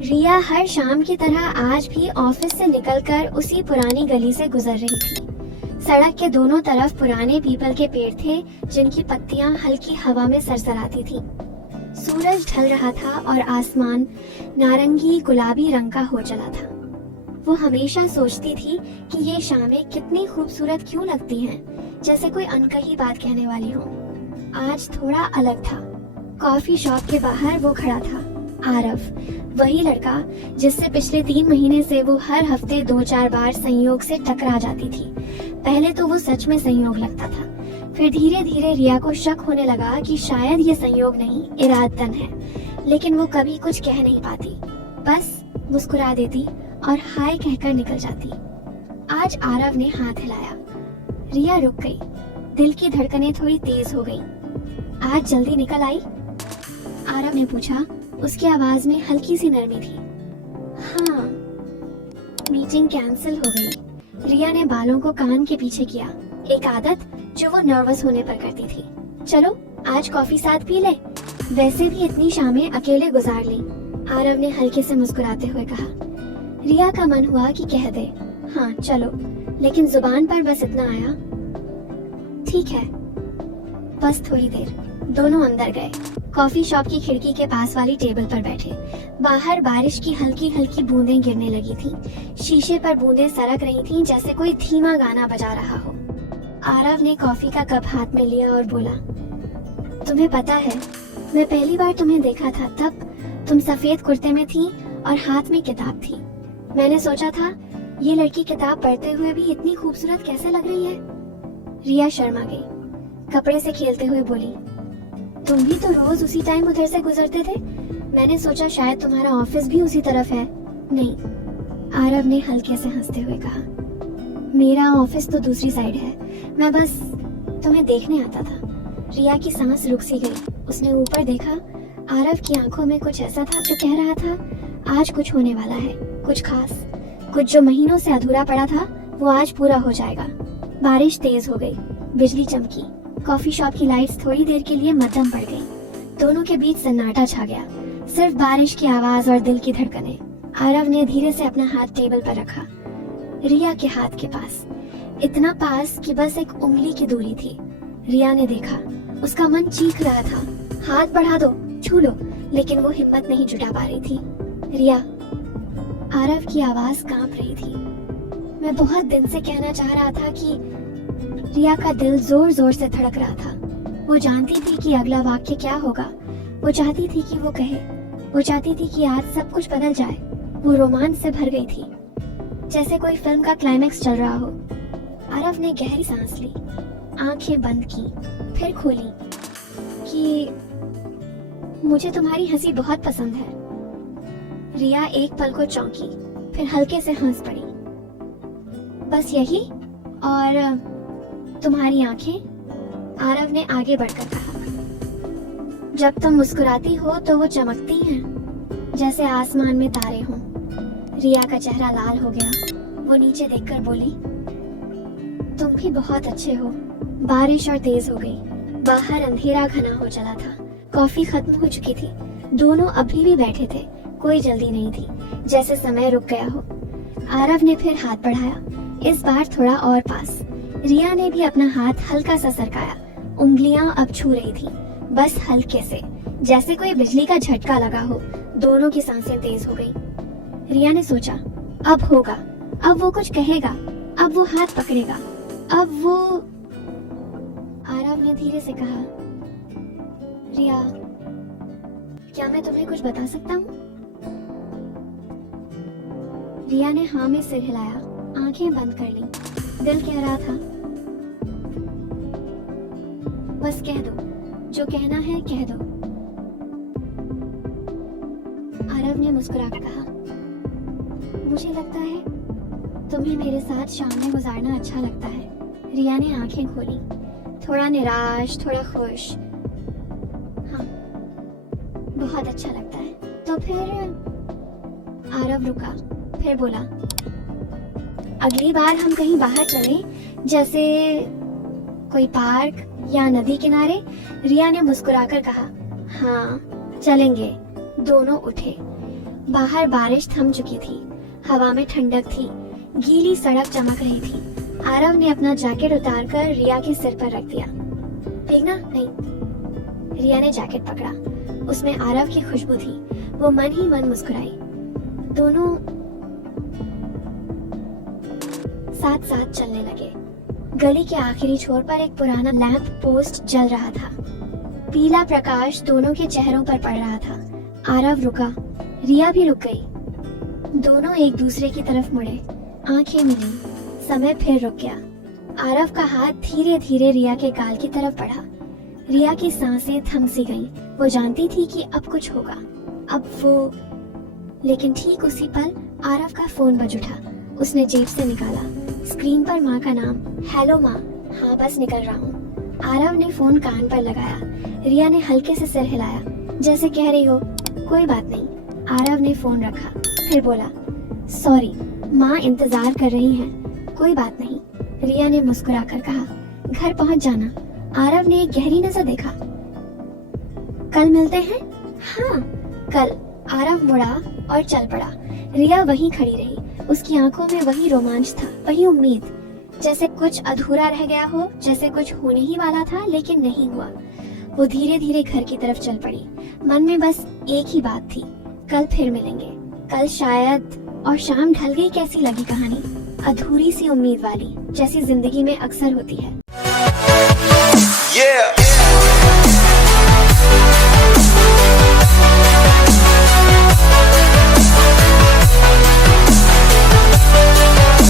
रिया हर शाम की तरह आज भी ऑफिस से निकलकर उसी पुरानी गली से गुजर रही थी। सड़क के दोनों तरफ पुराने पीपल के पेड़ थे जिनकी पत्तियां हल्की हवा में सरसराती थीं। सूरज ढल रहा था और आसमान नारंगी गुलाबी रंग का हो चला था। वो हमेशा सोचती थी कि ये शामें कितनी खूबसूरत क्यों लगती हैं, जैसे कोई अनकही बात कहने वाली हो। आज थोड़ा अलग था। कॉफी शॉप के बाहर वो खड़ा था, आरव, वही लड़का जिससे पिछले 3 महीने से वो हर हफ्ते 2-4 बार संयोग से टकरा जाती थी। पहले तो वो सच में संयोग लगता था, फिर धीरे धीरे रिया को शक होने लगा कि शायद ये संयोग नहीं, इरादतन है। लेकिन वो कभी कुछ कह नहीं पाती, बस मुस्कुरा देती और हाय कहकर निकल जाती। आज आरव ने हाथ हिलाया। रिया रुक गई, दिल की धड़कनें थोड़ी तेज हो गई। आज जल्दी निकल आई? आरव ने पूछा। उसकी आवाज में हल्की सी नरमी थी। हाँ, मीटिंग कैंसिल हो गई। रिया ने बालों को कान के पीछे किया, एक आदत जो वो नर्वस होने पर करती थी। चलो आज कॉफी साथ पी ले, वैसे भी इतनी शामें अकेले गुजार ली, आरव ने हल्के से मुस्कुराते हुए कहा। रिया का मन हुआ कि कह दे हाँ चलो, लेकिन जुबान पर बस इतना आया, ठीक है। बस थोड़ी देर। दोनों अंदर गए, कॉफी शॉप की खिड़की के पास वाली टेबल पर बैठे। बाहर बारिश की हल्की हल्की बूंदें गिरने लगी थीं। शीशे पर बूंदें सरक रही थीं जैसे कोई धीमा गाना बजा रहा हो। आरव ने कॉफी का कप हाथ में लिया और बोला, तुम्हें पता है, मैं पहली बार तुम्हें देखा था तब तुम सफेद कुर्ते में थी और हाथ में किताब थी। मैंने सोचा था ये लड़की किताब पढ़ते हुए भी इतनी खूबसूरत कैसे लग रही है। रिया शर्मा गई, कपड़े से खेलते हुए बोली, तुम भी तो रोज उसी टाइम उधर से गुजरते थे। मैंने सोचा शायद तुम्हारा ऑफिस भी उसी तरफ है। नहीं, आरव ने हल्के से हंसते हुए कहा, मेरा ऑफिस तो दूसरी साइड है, मैं बस तुम्हें देखने आता था। रिया की सांस रुक सी गई। उसने ऊपर देखा। आरव की आंखों में कुछ ऐसा था जो कह रहा था आज कुछ होने वाला है, कुछ खास, कुछ जो महीनों से अधूरा पड़ा था वो आज पूरा हो जाएगा। बारिश तेज हो गई, बिजली चमकी, कॉफी शॉप की लाइट्स थोड़ी देर के लिए मध्यम पड़ गई। दोनों के बीच सन्नाटा छा गया, सिर्फ बारिश की आवाज और दिल की धड़कनें। आरव ने धीरे से अपना हाथ टेबल पर रखा, रिया के हाथ के पास, इतना पास कि बस एक उंगली की दूरी थी। रिया ने देखा, उसका मन चीख रहा था, हाथ बढ़ा दो, छू लो, लेकिन वो हिम्मत नहीं जुटा पा रही थी। रिया, आरव की आवाज कांप रही थी। मैं बहुत दिन से कहना चाह रहा था कि रिया का दिल जोर जोर से धड़क रहा था। वो जानती थी कि अगला वाक्य क्या होगा। वो चाहती थी कि वो कहे, वो चाहती थी कि आज सब कुछ बदल जाए। वो रोमांच से भर गई थी, जैसे कोई फिल्म का क्लाइमैक्स चल रहा हो। आरव ने गहरी सांस ली, आंखें बंद की, फिर खोली कि मुझे तुम्हारी हंसी बहुत पसंद है। रिया एक पल को चौंकी, फिर हल्के से हंस पड़ी। बस यही? और तुम्हारी आंखें? आरव ने आगे बढ़कर कहा, जब तुम मुस्कुराती हो तो वो चमकती हैं, जैसे आसमान में तारे हों। रिया का चेहरा लाल हो गया। वो नीचे देखकर बोली, तुम भी बहुत अच्छे हो। बारिश और तेज हो गई, बाहर अंधेरा घना हो चला था। कॉफी खत्म हो चुकी थी। दोनों अभी भी बैठे थे, कोई जल्दी नहीं थी, जैसे समय रुक गया हो। आरव ने फिर हाथ बढ़ाया, इस बार थोड़ा और पास। रिया ने भी अपना हाथ हल्का सा सरकाया। उंगलियां अब छू रही थी, बस हल्के से, जैसे कोई बिजली का झटका लगा हो। दोनों की सांसें तेज हो गई। रिया ने सोचा, अब होगा, अब वो कुछ कहेगा, अब वो हाथ पकड़ेगा, अब वो। आरव ने धीरे से कहा, रिया, क्या मैं तुम्हें कुछ बता सकता हूँ? रिया ने हाँ में सिर हिलाया, आंखें बंद कर ली। दिल कह रहा था, बस कह दो, जो कहना है कह दो। आरव ने मुस्कुराकर कहा, मुझे लगता है तुम्हें मेरे साथ शाम में गुजारना अच्छा लगता है। रिया ने आंखें खोली, थोड़ा निराश, थोड़ा खुश। हाँ, बहुत अच्छा लगता है। तो फिर? आरव रुका, फिर बोला, अगली बार हम कहीं बाहर चलें, जैसे कोई पार्क या नदी किनारे। रिया ने मुस्कुराकर कहा, हाँ चलेंगे। दोनों उठे। बाहर बारिश थम चुकी थी, हवा में ठंडक थी, गीली सड़क चमक रही थी। आरव ने अपना जैकेट उतारकर रिया के सिर पर रख दिया। भीगना नहीं। रिया ने जैकेट पकड़ा, उसमें आरव की खुशबू थी। वो मन ही मन मुस्कुराई। दोनों साथ साथ चलने लगे। गली के आखिरी छोर पर एक पुराना लैंप पोस्ट जल रहा था। पीला प्रकाश दोनों के चेहरों पर पड़ रहा था। आरव रुका, रिया भी रुक गई। दोनों एक दूसरे की तरफ मुड़े, आंखें मिली। समय फिर रुक गया। आरव का हाथ धीरे धीरे रिया के गाल की तरफ बढ़ा। रिया की सांसें थम सी गईं। वो जानती थी कि अब कुछ होगा, अब वो। लेकिन ठीक उसी पल आरव का फोन बज उठा। उसने जेब से निकाला। स्क्रीन पर माँ का नाम। हेलो माँ। हाँ बस निकल रहा हूँ। आरव ने फोन कान पर लगाया। रिया ने हल्के से सिर हिलाया, जैसे कह रही हो कोई बात नहीं। आरव ने फोन रखा, फिर बोला सॉरी माँ इंतजार कर रही हैं। कोई बात नहीं, रिया ने मुस्कुराकर कहा। घर पहुँच जाना। आरव ने एक गहरी नजर देखा। कल मिलते हैं? हाँ कल। आरव मुड़ा और चल पड़ा। रिया वहीं खड़ी रही। उसकी आंखों में वही रोमांच था, वही उम्मीद। जैसे कुछ अधूरा रह गया हो, जैसे कुछ होने ही वाला था लेकिन नहीं हुआ। वो धीरे धीरे घर की तरफ चल पड़ी। मन में बस एक ही बात थी, कल फिर मिलेंगे, कल शायद। और शाम ढल गई। कैसी लगी कहानी? अधूरी सी उम्मीद वाली, जैसी जिंदगी में अक्सर होती है। Yeah.